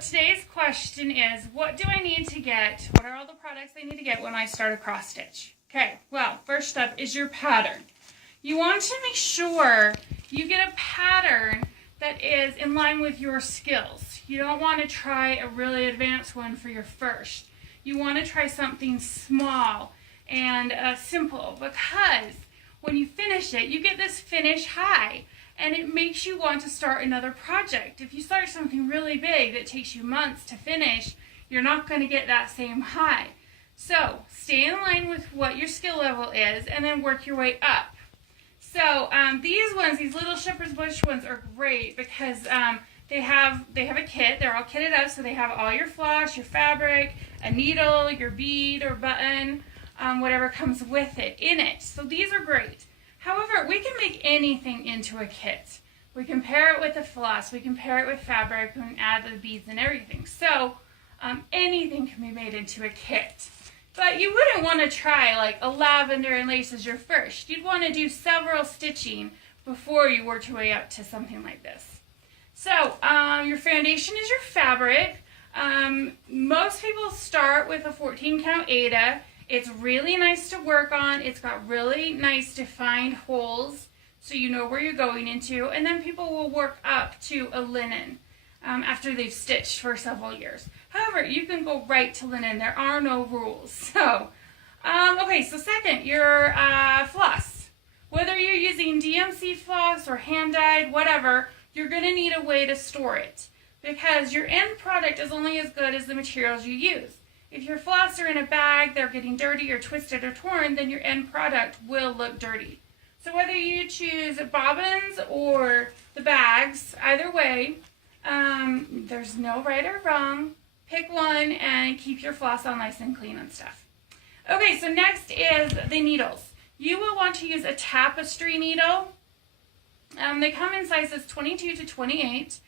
today's question is, what do I need to get? What are all the products I need to get when I start a cross stitch? Okay, well, first up is your pattern. You want to make sure you get a pattern that is in line with your skills. You don't want to try a really advanced one for your first. You want to try something small and simple, because when you finish it, you get this finish high. And it makes you want to start another project. If you start something really big that takes you months to finish, you're not going to get that same high. So stay in line with what your skill level is and then work your way up. So these ones, these little shepherd's bush ones, are great because they have a kit. They're all kitted up, so they have all your floss, your fabric, a needle, your bead or button, whatever comes with it in it. So these are great. However, we can make anything into a kit. We can pair it with a floss, we can pair it with fabric, we can add the beads and everything. So anything can be made into a kit. But you wouldn't want to try like a lavender and lace as your first. You'd want to do several stitching before you work your way up to something like this. So your foundation is your fabric. Most people start with a 14 count Aida. It's really nice to work on. It's got really nice defined holes so you know where you're going into. And then people will work up to a linen after they've stitched for several years. However, you can go right to linen. There are no rules. So, okay, so second, your floss. Whether you're using DMC floss or hand-dyed, whatever, you're going to need a way to store it because your end product is only as good as the materials you use. If your floss are in a bag, they're getting dirty or twisted or torn, then your end product will look dirty. So whether you choose bobbins or the bags, either way, there's no right or wrong. Pick one and keep your floss all nice and clean and stuff. Okay, so next is the needles. You will want to use a tapestry needle. They come in sizes 22 to 28.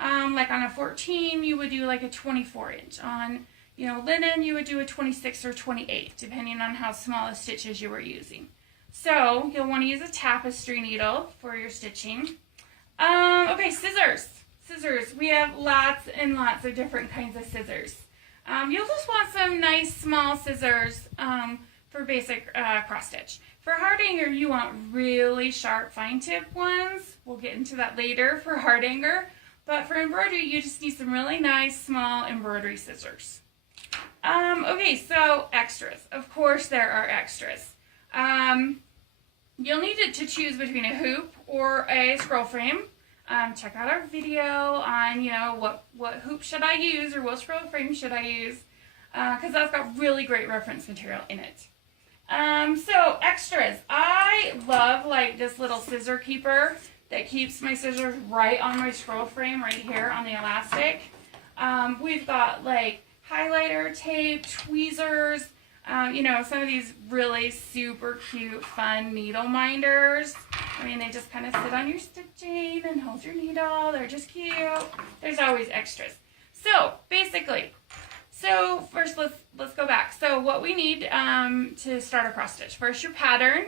Like on a 14, you would do like a 24 inch. On linen, you would do a 26 or 28, depending on how small the stitches you were using. So you'll want to use a tapestry needle for your stitching. Okay, scissors. Scissors. We have lots and lots of different kinds of scissors. You'll just want some nice small scissors for basic cross stitch. For hardanger, you want really sharp fine tip ones. We'll get into that later for hardanger. But for embroidery, you just need some really nice small embroidery scissors. Okay, so extras. Of course there are extras. You'll need to choose between a hoop or a scroll frame. Check out our video on, what hoop should I use or what scroll frame should I use, because that's got really great reference material in it. So extras. I love like this little scissor keeper that keeps my scissors right on my scroll frame right here on the elastic. We've got like highlighter tape, tweezers, some of these really super cute, fun needle minders. I mean, they just kind of sit on your stitching and hold your needle. They're just cute. There's always extras. So, basically, first let's go back. So, what we need to start a cross stitch. First, your pattern.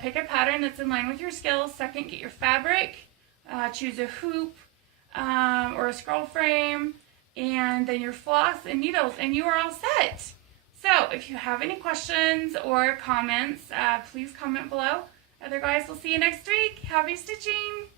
Pick a pattern that's in line with your skills. Second, get your fabric. Choose a hoop or a scroll frame. And then your floss and needles, and you are all set. So if you have any questions or comments, please comment below. Otherwise, we'll see you next week. Happy stitching!